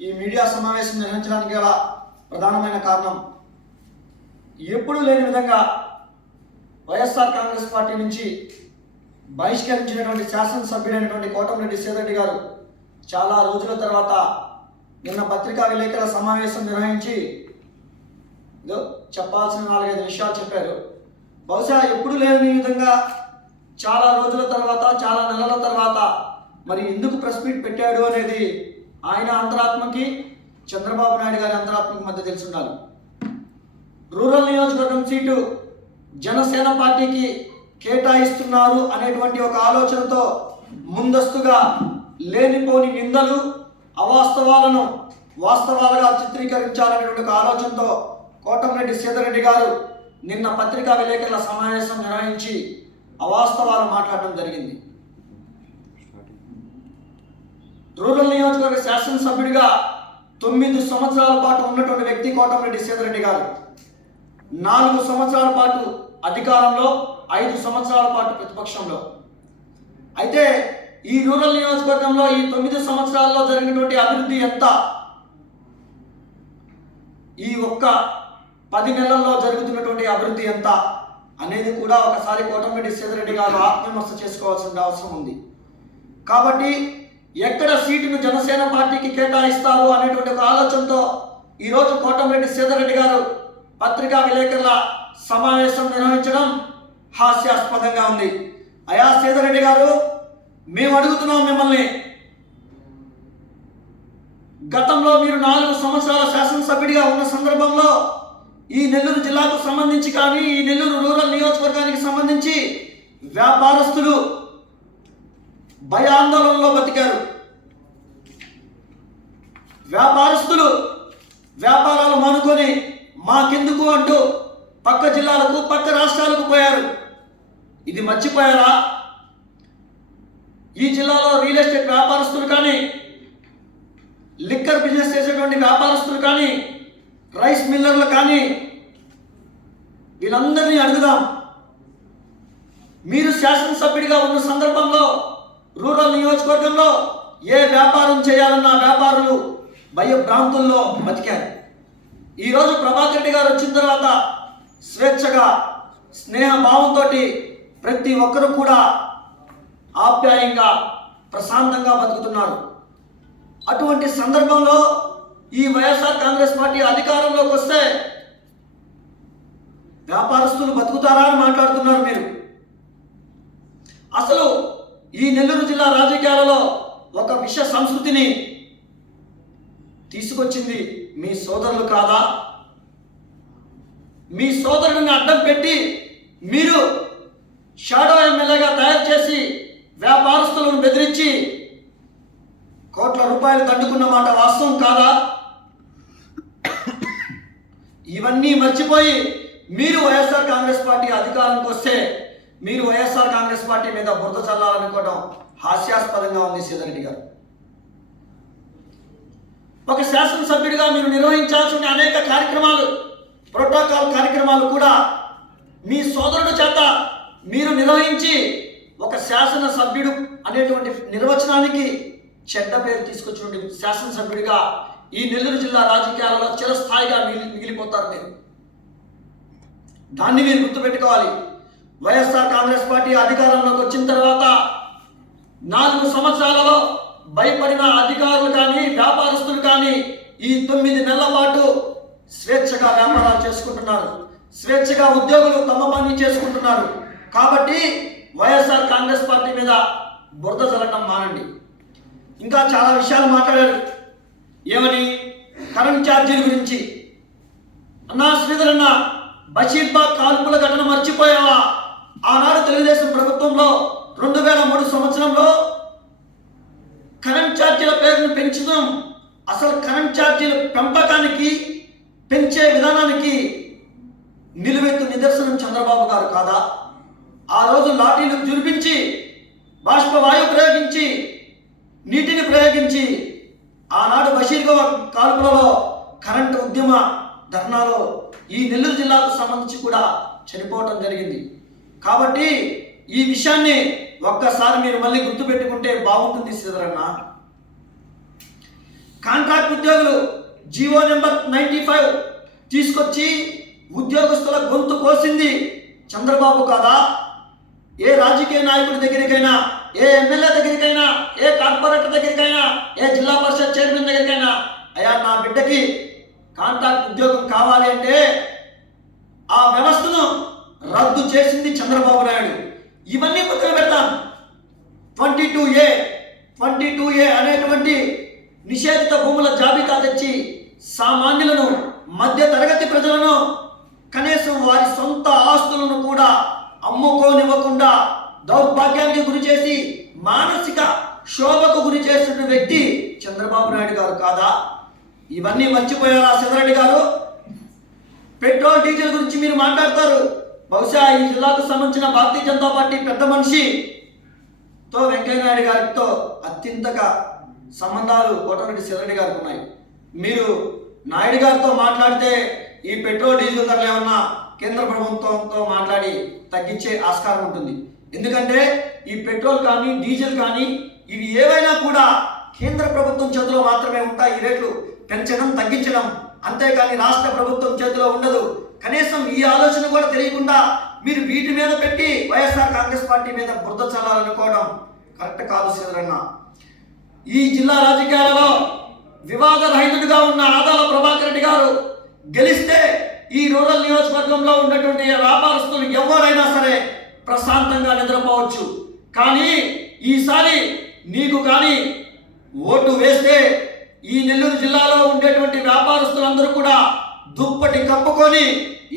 ఈ మీడియా సమావేశం నిర్వహించడానికి గల ప్రధానమైన కారణం ఎప్పుడూ లేని విధంగా వైఎస్ఆర్ కాంగ్రెస్ పార్టీ నుంచి బహిష్కరించినటువంటి శాసనసభ్యుడైనటువంటి కోటమిరెడ్డి సేదరెడ్డి గారు చాలా రోజుల తర్వాత నిన్న పత్రికా విలేకరుల సమావేశం నిర్వహించి చెప్పాల్సిన నాలుగైదు విషయాలు చెప్పారు. బహుశా ఎప్పుడు లేని విధంగా చాలా రోజుల తర్వాత చాలా నెలల తర్వాత మరి ఎందుకు ప్రెస్ మీట్ పెట్టాడు అనేది ఆయన అంతరాత్మకి చంద్రబాబు నాయుడు గారి అంతరాత్మకి మధ్య తెలిసి ఉండాలి రూరల్ నియోజకవర్గం సీటు జనసేన పార్టీకి కేటాయిస్తున్నారు అనేటువంటి ఒక ఆలోచనతో ముందస్తుగా లేనిపోని నిందలు అవాస్తవాలను వాస్తవాలుగా చిత్రీకరించాలనేటువంటి ఒక ఆలోచనతో కోటంరెడ్డి సీతారెడ్డి గారు నిన్న పత్రికా విలేకరుల సమావేశం నిర్వహించి అవాస్తవాలు మాట్లాడడం జరిగింది. రూరల్ నియోజకవర్గ శాసనసభ్యుడిగా తొమ్మిది సంవత్సరాల పాటు ఉన్నటువంటి వ్యక్తి కోటమిరెడ్డి సీతారెడ్డి గారు. నాలుగు సంవత్సరాల పాటు అధికారంలో ఐదు సంవత్సరాల పాటు ప్రతిపక్షంలో. అయితే ఈ రూరల్ నియోజకవర్గంలో ఈ తొమ్మిది సంవత్సరాల్లో జరిగినటువంటి అభివృద్ధి ఎంత? ఈ ఒక్క పది నెలల్లో జరుగుతున్నటువంటి అభివృద్ధి ఎంత? అనేది కూడా ఒకసారి కోటమిరెడ్డి సీతారెడ్డి గారు ఆత్మవిమర్శ చేసుకోవాల్సిన అవసరం ఉంది. కాబట్టి ఎక్కడ సీటును జనసేన పార్టీకి కేటాయిస్తారు అనేటువంటి ఒక ఆలోచనతో ఈరోజు కోటంరెడ్డి సీతారెడ్డి గారు పత్రికా విలేకరుల సమావేశం నిర్వహించడం హాస్యాస్పదంగా ఉంది. అయా సీతారెడ్డి గారు మేము అడుగుతున్నాం మిమ్మల్ని. గతంలో మీరు నాలుగు సంవత్సరాల శాసనసభ్యుడిగా ఉన్న సందర్భంలో ఈ నెల్లూరు జిల్లాకు సంబంధించి కానీ ఈ నెల్లూరు రూరల్ నియోజకవర్గానికి సంబంధించి వ్యాపారస్తులు భయాందోళనలో బతికారు. వ్యాపారస్తులు వ్యాపారాలు మానుకొని మాకెందుకు అంటూ పక్క జిల్లాలకు పక్క రాష్ట్రాలకు పోయారు. ఇది మర్చిపోయారా? ఈ జిల్లాలో రియల్ ఎస్టేట్ వ్యాపారస్తులు కానీ లిక్కర్ బిజినెస్ చేసేటువంటి వ్యాపారస్తులు కానీ రైస్ మిల్లర్లు కానీ వీళ్ళందరినీ అడుగుదాం. మీరు శాసనసభ్యుడిగా ఉన్న సందర్భంలో రూరల్ నియోజకవర్గంలో ఏ వ్యాపారం చేయాలన్న వ్యాపారులు భయభ్రాంతుల్లో బతికారు. ఈరోజు ప్రభాకర్ రెడ్డి గారు వచ్చిన తర్వాత స్వేచ్ఛగా స్నేహ భావంతో ప్రతి ఒక్కరూ కూడా ఆప్యాయంగా ప్రశాంతంగా బతుకుతున్నారు. అటువంటి సందర్భంలో ఈ వైఎస్ఆర్ కాంగ్రెస్ పార్టీ అధికారంలోకి వస్తే వ్యాపారస్తులు బతుకుతారా అని మాట్లాడుతున్నారు మీరు. అసలు ఈ నెల్లూరు జిల్లా రాజకీయాలలో ఒక విష సంస్కృతిని తీసుకొచ్చింది మీ సోదరులు కాదా? మీ సోదరుడిని అడ్డం పెట్టి మీరు షాడో ఎమ్మెల్యేగా తయారు చేసి వ్యాపారస్తులను బెదిరించి కోట్ల రూపాయలు దండుకున్న మాట వాస్తవం కాదా? ఇవన్నీ మర్చిపోయి మీరు వైఎస్ఆర్ కాంగ్రెస్ పార్టీ అధికారానికి వస్తే మీరు వైఎస్ఆర్ కాంగ్రెస్ పార్టీ మీద బురద చల్లాలనుకోవడం హాస్యాస్పదంగా ఉంది సీతారెడ్డి గారు. ఒక శాసనసభ్యుడిగా మీరు నిర్వహించాల్సిన అనేక కార్యక్రమాలు ప్రోటోకాల్ కార్యక్రమాలు కూడా మీ సోదరుడు చేత మీరు నిర్వహించి ఒక శాసనసభ్యుడు అనేటువంటి నిర్వచనానికి చెడ్డ పేరు తీసుకొచ్చినటువంటి శాసనసభ్యుడిగా ఈ నెల్లూరు జిల్లా రాజకీయాలలో చిరస్థాయిగా మిగిలి మిగిలిపోతారు మీరు. దాన్ని మీరు గుర్తుపెట్టుకోవాలి. వైఎస్ఆర్ కాంగ్రెస్ పార్టీ అధికారంలోకి వచ్చిన తర్వాత నాలుగు సంవత్సరాలలో భయపడిన అధికారులు కానీ వ్యాపారస్తులు కానీ ఈ తొమ్మిది నెలల పాటు స్వేచ్ఛగా వ్యాపారాలు చేసుకుంటున్నారు. స్వేచ్ఛగా ఉద్యోగులు తమ పని చేసుకుంటున్నారు. కాబట్టి వైఎస్ఆర్ కాంగ్రెస్ పార్టీ మీద బురద జరగడం మానండి. ఇంకా చాలా విషయాలు మాట్లాడారు. ఏమని? కరెంట్ ఛార్జీల గురించి. అన్నా శ్రీధరన్న బషీర్బాగ్ కాల్పుల ఘటన మర్చిపోయావా? ఆనాడు తెలుగుదేశం ప్రభుత్వంలో రెండు వేల మూడు సంవత్సరంలో కరెంట్ ఛార్జీల పేరును పెంచడం అసలు కరెంట్ ఛార్జీల పెంపకానికి పెంచే విధానానికి నిలువెత్తు నిదర్శనం చంద్రబాబు గారు కాదా? ఆ రోజు లాఠీలు జురిపించి బాష్పవాయు ప్రయోగించి నీటిని ప్రయోగించి ఆనాడు బషీర్గో కాల్పులలో కరెంటు ఉద్యమ ధర్నాలో ఈ నెల్లూరు జిల్లాకు సంబంధించి కూడా చనిపోవడం జరిగింది. కాబట్టి ఈ విషయాన్ని ఒక్కసారి మీరు మళ్ళీ గుర్తుపెట్టుకుంటే బాగుంటుంది శ్రీధరన్న. కాంట్రాక్ట్ ఉద్యోగులు జీవో నెంబర్ నైంటీ ఫైవ్ తీసుకొచ్చి ఉద్యోగస్తుల గొంతు కోసింది చంద్రబాబు కాదా? ఏ రాజకీయ నాయకుడి దగ్గరికైనా ఏ ఎమ్మెల్యే దగ్గరికైనా ఏ కార్పొరేటర్ దగ్గరికైనా ఏ జిల్లా పరిషత్ చైర్మన్ దగ్గరికైనా అయ్యా నా బిడ్డకి కాంట్రాక్ట్ ఉద్యోగం కావాలి అంటే ఆ వ్యవస్థ రద్దు చేసింది చంద్రబాబు నాయుడు. ఇవన్నీ పక్కన పెడతాం twenty two A twenty two A అనేటువంటి నిషేధిత భూముల జాబితా తెచ్చి సామాన్యులను మధ్య తరగతి ప్రజలను కనీసం వారి సొంత ఆస్తులను కూడా అమ్ముకోనివ్వకుండా దౌర్భాగ్యానికి గురి చేసి మానసిక శోభకు గురి చేసిన వ్యక్తి చంద్రబాబు నాయుడు గారు కాదా? ఇవన్నీ మర్చిపోయారా చంద్రరెడ్డి గారు? పెట్రోల్ డీజిల్ గురించి మీరు మాట్లాడతారు. బహుశా ఈ జిల్లాకు సంబంధించిన భారతీయ జనతా పార్టీ పెద్ద మనిషి తో వెంకయ్యనాయుడు గారితో అత్యంతగా సంబంధాలు కోటరెడ్డి శివరెడ్డి గారికి ఉన్నాయి. మీరు నాయుడు గారితో మాట్లాడితే ఈ పెట్రోల్ డీజిల్ ధరలు ఏమన్నా కేంద్ర ప్రభుత్వంతో మాట్లాడి తగ్గించే ఆస్కారం ఉంటుంది. ఎందుకంటే ఈ పెట్రోల్ కానీ డీజిల్ కానీ ఇవి ఏవైనా కూడా కేంద్ర ప్రభుత్వం చేతిలో మాత్రమే ఉంటాయి. ఈ రేట్లు పెంచడం తగ్గించడం అంతేకాని రాష్ట్ర ప్రభుత్వం చేతిలో ఉండదు. కనీసం ఈ ఆలోచన కూడా తెలియకుండా మీరు వీటి మీద పెట్టి వైఎస్ఆర్ కాంగ్రెస్ పార్టీ మీద బురద చల్లాలనుకోవడం కరెక్ట్ కాదు శ్రీధరన్న ఈ జిల్లా రాజకీయాలలో వివాద రహితుడిగా ఉన్న ఆదాల ప్రభాకర్ రెడ్డి గారు గెలిస్తే ఈ రూరల్ నియోజకవర్గంలో ఉన్నటువంటి వ్యాపారస్తులు ఎవరైనా సరే ప్రశాంతంగా నిద్రపోవచ్చు. కానీ ఈసారి నీకు కానీ ఓటు వేస్తే ఈ నెల్లూరు జిల్లాలో ఉండేటువంటి వ్యాపారస్తులందరూ కూడా దుప్పటి కప్పుకొని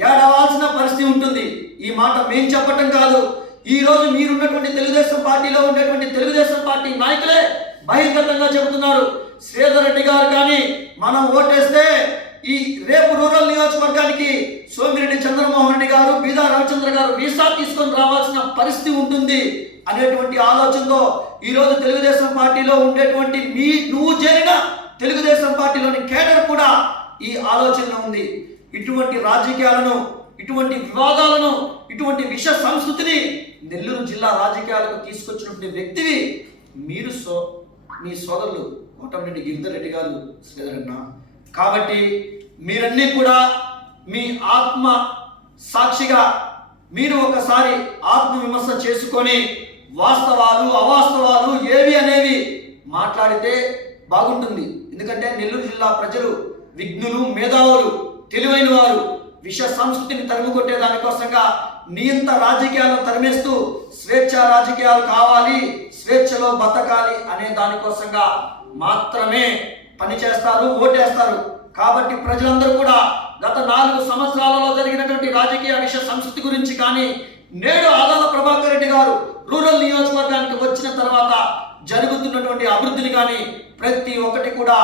ఏడవాల్సిన పరిస్థితి ఉంటుంది. ఈ మాట మేం చెప్పటం కాదు. ఈ రోజు మీరున్నటువంటి తెలుగుదేశం పార్టీలో ఉండేటువంటి తెలుగుదేశం పార్టీ నాయకులే బహిర్గతంగా చెబుతున్నారు. శ్రీధర్ రెడ్డి గారు కానీ మనం ఓటేస్తే ఈ రేపు రూరల్ నియోజకవర్గానికి సోమిరెడ్డి చంద్రమోహన్ రెడ్డి గారు బీదా రామచంద్ర గారు వీసా తీసుకొని రావాల్సిన పరిస్థితి ఉంటుంది అనేటువంటి ఆలోచనతో ఈరోజు తెలుగుదేశం పార్టీలో ఉండేటువంటి మీ నువ్వు చేరిన తెలుగుదేశం పార్టీలోని కేడర్ కూడా ఈ ఆలోచన ఉంది. ఇటువంటి రాజకీయాలను ఇటువంటి వివాదాలను ఇటువంటి విష సంస్కృతిని నెల్లూరు జిల్లా రాజకీయాలకు తీసుకొచ్చినటువంటి వ్యక్తివి మీరు సో మీ సోదరులు కోటమిరెడ్డి గిరిధర్ రెడ్డి గారు శ్రీధరన్న కాబట్టి మీరన్నీ కూడా మీ ఆత్మ సాక్షిగా మీరు ఒకసారి ఆత్మ విమర్శ చేసుకొని వాస్తవాలు అవాస్తవాలు ఏవి అనేవి మాట్లాడితే బాగుంటుంది. ఎందుకంటే నెల్లూరు జిల్లా ప్రజలు విఘ్నులు మేధావులు తెలివైన వారు విష సంస్కృతిని తరిమికొట్టే దానికోసంగా నియంత రాజకీయాలను తరిమేస్తూ స్వేచ్ఛ రాజకీయాలు కావాలి స్వేచ్ఛలో బతకాలి అనే దానికోసంగా మాత్రమే పనిచేస్తారు ఓటేస్తారు. కాబట్టి ప్రజలందరూ కూడా గత నాలుగు సంవత్సరాలలో జరిగినటువంటి రాజకీయ విషయ సంస్కృతి గురించి కానీ నేడు ఆదాల ప్రభాకర్ రెడ్డి గారు రూరల్ నియోజకవర్గానికి వచ్చిన తర్వాత జరుగుతున్నటువంటి అభివృద్ధిని కానీ ప్రతి ఒక్కటి కూడా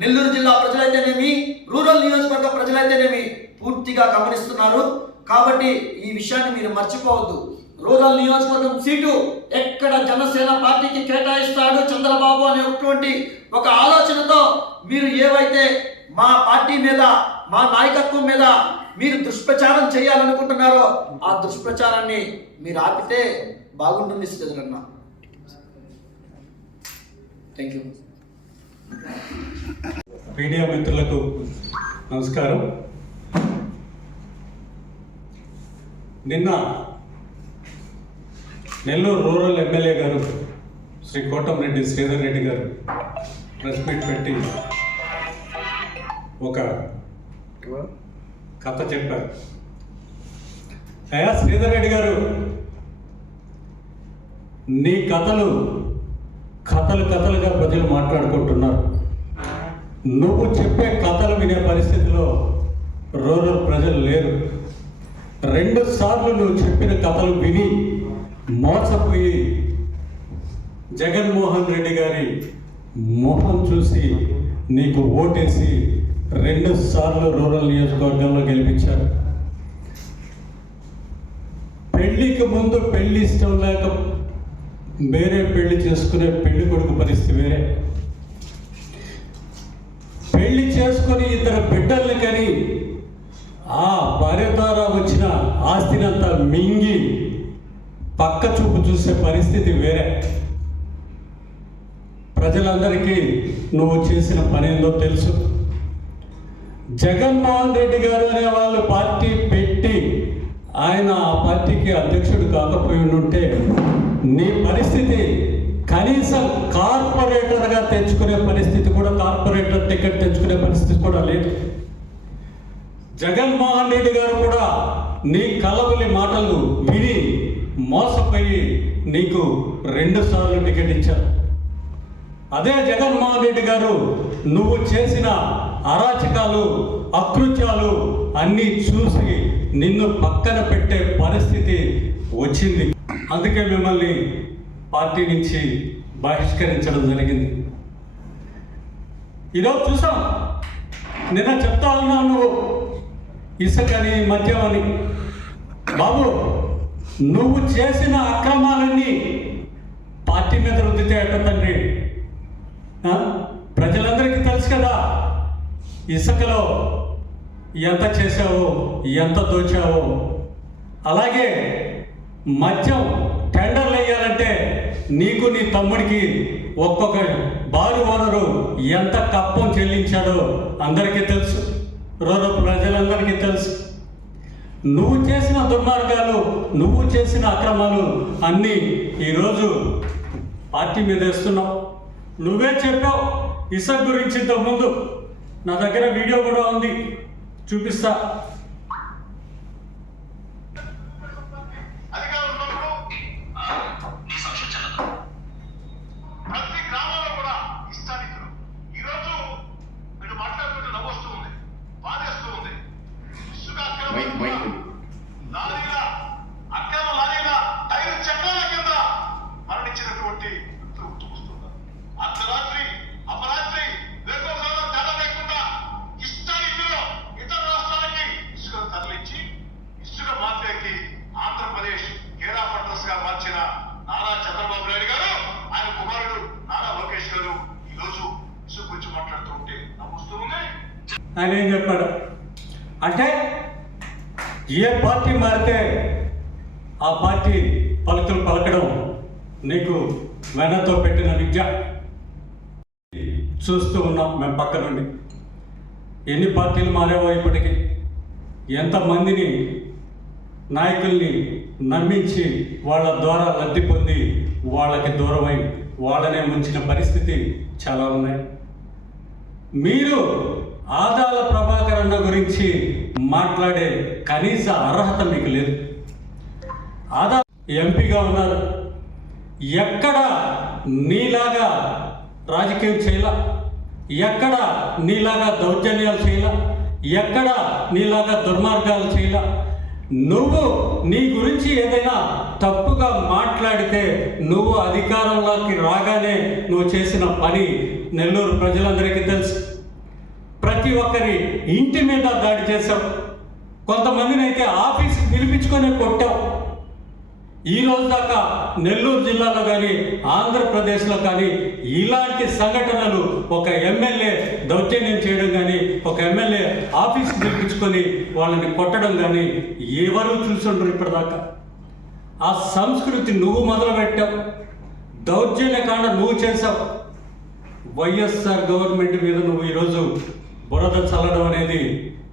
నెల్లూరు జిల్లా ప్రజలైతేనేమి రూరల్ నియోజకవర్గ ప్రజలైతేనేమి పూర్తిగా గమనిస్తున్నారు. కాబట్టి ఈ విషయాన్ని మీరు మర్చిపోవద్దు. రూరల్ నియోజకవర్గం సీటు ఎక్కడ జనసేన పార్టీకి కేటాయిస్తాడు చంద్రబాబు అనేటువంటి ఒక ఆలోచనతో మీరు ఏవైతే మా పార్టీ మీద మా నాయకత్వం మీద మీరు దుష్ప్రచారం చేయాలనుకుంటున్నారో ఆ దుష్ప్రచారాన్ని మీరు ఆపితే బాగుంటుంది శ్రీధరన్న థ్యాంక్ యూ మీడియా మిత్రులకు నమస్కారం. నిన్న నెల్లూరు రూరల్ ఎమ్మెల్యే గారు శ్రీ కోటంరెడ్డి శ్రీధర్ రెడ్డి గారు ప్రెస్ మీట్ పెట్టి ఒక కథ చెప్పారు. అయ్యా శ్రీధర్ రెడ్డి గారు నీ కథలు కథలు కథలుగా ప్రజలు మాట్లాడుకుంటున్నారు. నువ్వు చెప్పే కథలు వినే పరిస్థితిలో రూరల్ ప్రజలు లేరు. రెండు సార్లు నువ్వు చెప్పిన కథలు విని మోసపోయి జగన్మోహన్ రెడ్డి గారి మొహం చూసి నీకు ఓటేసి రెండు సార్లు రూరల్ నియోజకవర్గంలో గెలిపించారు. పెళ్ళికి ముందు పెళ్ళి ఇష్టం లేక వేరే పెళ్ళి చేసుకునే పెళ్ళి కొడుకు పరిస్థితి వేరే. పెళ్ళి చేసుకొని ఇద్దరు బిడ్డల్ని కని ఆ భార్య ద్వారా వచ్చిన ఆస్తినంతా మింగి పక్క చూపు చూసే పరిస్థితి వేరే. ప్రజలందరికీ నువ్వు చేసిన పని ఏందో తెలుసు. జగన్మోహన్ రెడ్డి గారు అనే వాళ్ళు పార్టీ పెట్టి ఆయన ఆ పార్టీకి అధ్యక్షుడు కాకపోయి ఉంటే నీ పరిస్థితి కనీసం కార్పొరేటర్గా తెచ్చుకునే పరిస్థితి కూడా కార్పొరేటర్ టికెట్ తెచ్చుకునే పరిస్థితి కూడా లేదు. జగన్మోహన్ రెడ్డి గారు కూడా నీ కలవలి మాటలు విని మోసపోయి నీకు రెండు సార్లు టికెట్ ఇచ్చారు. అదే జగన్మోహన్ రెడ్డి గారు నువ్వు చేసిన అరాచకాలు అకృత్యాలు అన్నీ చూసి నిన్ను పక్కన పెట్టే పరిస్థితి వచ్చింది. అందుకే మిమ్మల్ని పార్టీ నుంచి బహిష్కరించడం జరిగింది. ఈరోజు చూసాం. నిన్న చెప్తా ఉన్నావు నువ్వు. ఇసుకని మద్యం అని. బాబు నువ్వు చేసిన అక్రమాలన్నీ పార్టీ మీద రుద్దితే ఎట్ట తండ్రి ప్రజలందరికీ తెలుసు కదా ఇసుకలో ఎంత చేసావో ఎంత దోచావో. అలాగే మద్యం టెండర్లు వేయాలంటే నీకు నీ తమ్ముడికి ఒక్కొక్క బారు ఓనరు ఎంత కప్పం చెల్లించాడో అందరికీ తెలుసు. రోజు ప్రజలందరికీ తెలుసు. నువ్వు చేసిన దుర్మార్గాలు నువ్వు చేసిన అక్రమాలు అన్నీ ఈరోజు పార్టీ మీద వేస్తున్నావు. నువ్వే చెప్పావు ఇసక్ గురించి ఇంతకుముందు. నా దగ్గర వీడియో కూడా ఉంది. చూపిస్తా అధికారం ఉన్నప్పుడు ప్రతి గ్రామంలో కూడా ఇష్టానితులు ఈరోజు వీళ్ళు మాట్లాడుతుంటే నవ్వు వస్తూ ఉంది బాధేస్తూ ఉంది ఇసుక అక్రమ లారీల అక్రమ లారీల టైర్ చక్రాల కింద మరణించినటువంటి వ్యక్తులు గుర్తుకొస్తున్నారు అర్ధరాత్రి అపరాత్రి వేకోసాల తేడా లేకుండా ఇష్టానితులు ఇతర రాష్ట్రాలకి ఇసుకను తరలించి ఇసుక మాఫియాకి ఆంధ్రప్రదేశ్ కేరా పట్రస్గా మార్చిన నారా చంద్రబాబు నాయుడు గారు ఆయన కుమారుడు నారా లోకేష్ గారు ఈ రోజు ఇసుక గురించి మాట్లాడుతూ ఉంటే నమ్ముస్తూ ఉన్నాయి ఆయన ఏం చెప్పాడు? అంటే ఏ పార్టీ మారితే ఆ పార్టీ పలుకులు పలకడం నీకు వెనతో పెట్టిన విద్య. చూస్తూ ఉన్నాం మేము పక్క నుండి. ఎన్ని పార్టీలు మారావో ఇప్పటికి ఎంతమందిని నాయకుల్ని నమ్మించి వాళ్ళ ద్వారా లబ్ధి పొంది వాళ్ళకి దూరమై వాళ్ళనే ముంచిన పరిస్థితి చాలా ఉన్నాయి. మీరు ఆదాల ప్రభాకర్ అన్న గురించి మాట్లాడే కనీస అర్హత మీకు లేదు. ఆదా ఎంపీగా ఉన్నారు. ఎక్కడ నీలాగా రాజకీయం చేయాల? ఎక్కడ నీలాగా దౌర్జన్యాలు చేయాల? ఎక్కడ నీలాగా దుర్మార్గాలు చేయాల? నువ్వు నీ గురించి ఏదైనా తప్పుగా మాట్లాడితే నువ్వు అధికారంలోకి రాగానే నువ్వు చేసిన పని నెల్లూరు ప్రజలందరికీ తెలుసు. ప్రతి ఒక్కరి ఇంటి మీద దాడి చేశాం. కొంతమందిని అయితే ఆఫీస్కి పిలిపించుకొని కొట్టాం. ఈ రోజు దాకా నెల్లూరు జిల్లాలో కానీ ఆంధ్రప్రదేశ్లో కానీ ఇలాంటి సంఘటనలు ఒక ఎమ్మెల్యే దౌర్జన్యం చేయడం కానీ ఒక ఎమ్మెల్యే ఆఫీస్ పిలిపించుకొని వాళ్ళని కొట్టడం కానీ ఎవరు చూసుండ్రు ఇప్పటిదాకా? ఆ సంస్కృతి నువ్వు మొదలుపెట్టావు. దౌర్జన్యకాండ నువ్వు చేసావు వైఎస్ఆర్ గవర్నమెంట్ మీద నువ్వు ఈరోజు బురద చల్లడం అనేది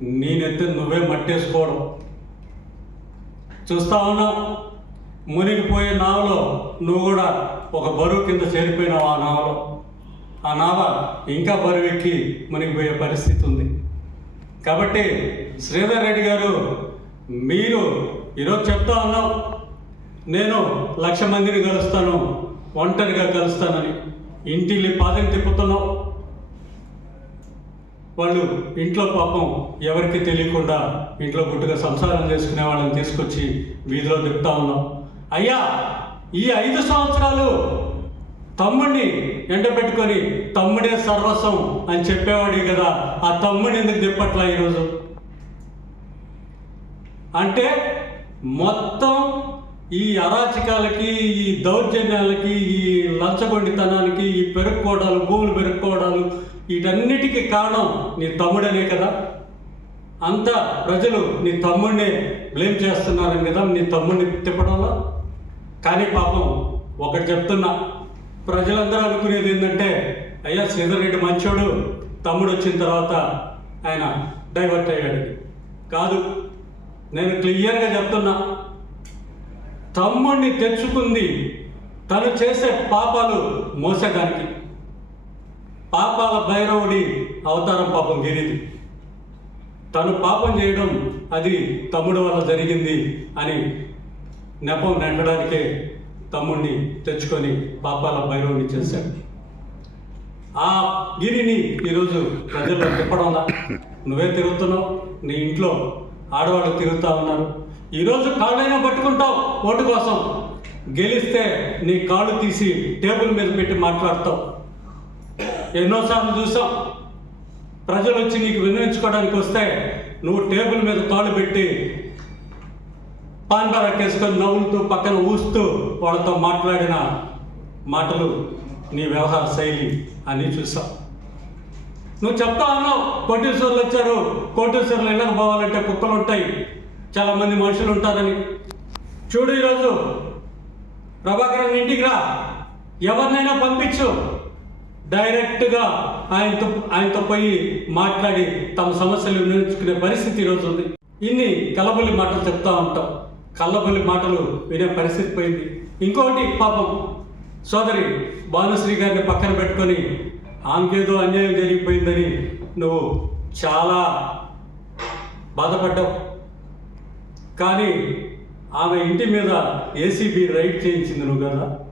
నేనెత్తి నువ్వే మట్టేసుకోవడం. చూస్తా ఉన్నావు? మునిగిపోయే నావలో నువ్వు కూడా ఒక బరువు కింద చేరిపోయినావు ఆ నావలో. ఆ నావ ఇంకా బరువు ఎక్కి మునిగిపోయే పరిస్థితి ఉంది. కాబట్టి శ్రీధర్ రెడ్డి గారు మీరు ఈరోజు చెప్తా ఉన్నాం నేను లక్ష మందిని కలుస్తాను ఒంటరిగా కలుస్తానని. ఇంటిల్లి పాదం తిప్పుతున్నావు వాళ్ళు ఇంట్లో పాపం ఎవరికి తెలియకుండా ఇంట్లో గుట్టుగా సంసారం చేసుకునే వాళ్ళని తీసుకొచ్చి వీధిలో తిప్పుతా ఉన్నాం. అయ్యా ఈ ఐదు సంవత్సరాలు తమ్ముడిని ఎండబెట్టుకొని తమ్ముడే సర్వస్వం అని చెప్పేవాడి కదా ఆ తమ్ముడిని ఎందుకు తిప్పట్లా ఈరోజు? అంటే మొత్తం ఈ అరాచకాలకి ఈ దౌర్జన్యాలకి ఈ లంచగొండితనానికి ఈ పెరుక్కోవడాలు భూములు పెరుక్కోవడాలు వీటన్నిటికీ కారణం నీ తమ్ముడనే కదా. అంతా ప్రజలు నీ తమ్ముడిని బ్లేమ్ చేస్తున్నారని కదా నీ తమ్ముడిని తిప్పడంలో? కానీ పాపం ఒకటి చెప్తున్నా ప్రజలందరూ అనుకునేది ఏంటంటే అయ్యా శ్రీధర్ రెడ్డి మంచోడు తమ్ముడు వచ్చిన తర్వాత ఆయన డైవర్ట్ అయ్యాడు. కాదు నేను క్లియర్గా చెప్తున్నా తమ్ముడిని తెచ్చుకుంది తను చేసే పాపాలు మోసడానికి పాపాల భైరవుడి అవతారం పాపం గిరిది. తను పాపం చేయడం అది తమ్ముడు వల్ల జరిగింది అని నెపం నెట్టడానికే తమ్ముడిని తెచ్చుకొని పాపాల భైరవుని చేశాడు. ఆ గిరిని ఈరోజు ప్రజల్లో తిప్పడంలా నువ్వే తిరుగుతున్నావు నీ ఇంట్లో ఆడవాళ్ళు తిరుగుతా ఉన్నారు. ఈరోజు కాళ్ళైనా పట్టుకుంటావు ఓటు కోసం. గెలిస్తే నీ కాళ్ళు తీసి టేబుల్ మీద పెట్టి మాట్లాడతావు. ఎన్నోసార్లు చూసాం. ప్రజలు వచ్చి నీకు విన్నవించుకోవడానికి వస్తే నువ్వు టేబుల్ మీద తాళ్ళు పెట్టి పాన్ కేసుకొని నవ్వులుతూ పక్కన ఊస్తూ వాళ్ళతో మాట్లాడిన మాటలు నీ వ్యవహార శైలి అని చూసాం. నువ్వు చెప్తా ఉన్నావు కోటేశ్వర్లు వచ్చారు కోటేశ్వర్లు ఇళ్ళకు పోవాలంటే కుక్కలు ఉంటాయి చాలామంది మనుషులు ఉంటారని. చూడు ఈరోజు ప్రభాకరన్ ఇంటికి రా ఎవరినైనా పంపించు. డైరెక్ట్గా ఆయనతో ఆయనతో పోయి మాట్లాడి తమ సమస్యలు వినియోగించుకునే పరిస్థితి ఈరోజు ఉంది. ఇన్ని కలబుల్లి మాటలు చెప్తా ఉంటాం. కళ్ళబుల్లి మాటలు వినే పరిస్థితి పోయింది. ఇంకోటి పాపం. సోదరి భానుశ్రీ గారిని పక్కన పెట్టుకొని ఆమెకేదో అన్యాయం జరిగిపోయిందని నువ్వు చాలా బాధపడ్డావు. కానీ ఆమె ఇంటి మీద ఏసీబీ రైడ్ చేయించింది నువ్వు కదా.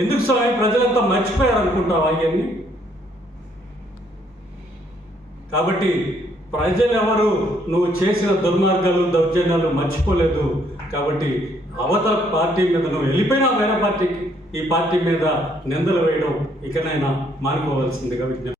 ఎందుకు స్వామి ప్రజలంతా మర్చిపోయారు అనుకుంటావా అవన్నీ కాబట్టి ప్రజలు ఎవరు నువ్వు చేసిన దుర్మార్గాలు దౌర్జన్యాలు మర్చిపోలేదు. కాబట్టి అవతల పార్టీ మీద నువ్వు వెళ్ళిపోయినా వేరే పార్టీకి. ఈ పార్టీ మీద నిందలు వేయడం ఇకనైనా మానుకోవాల్సిందిగా విజ్ఞప్తి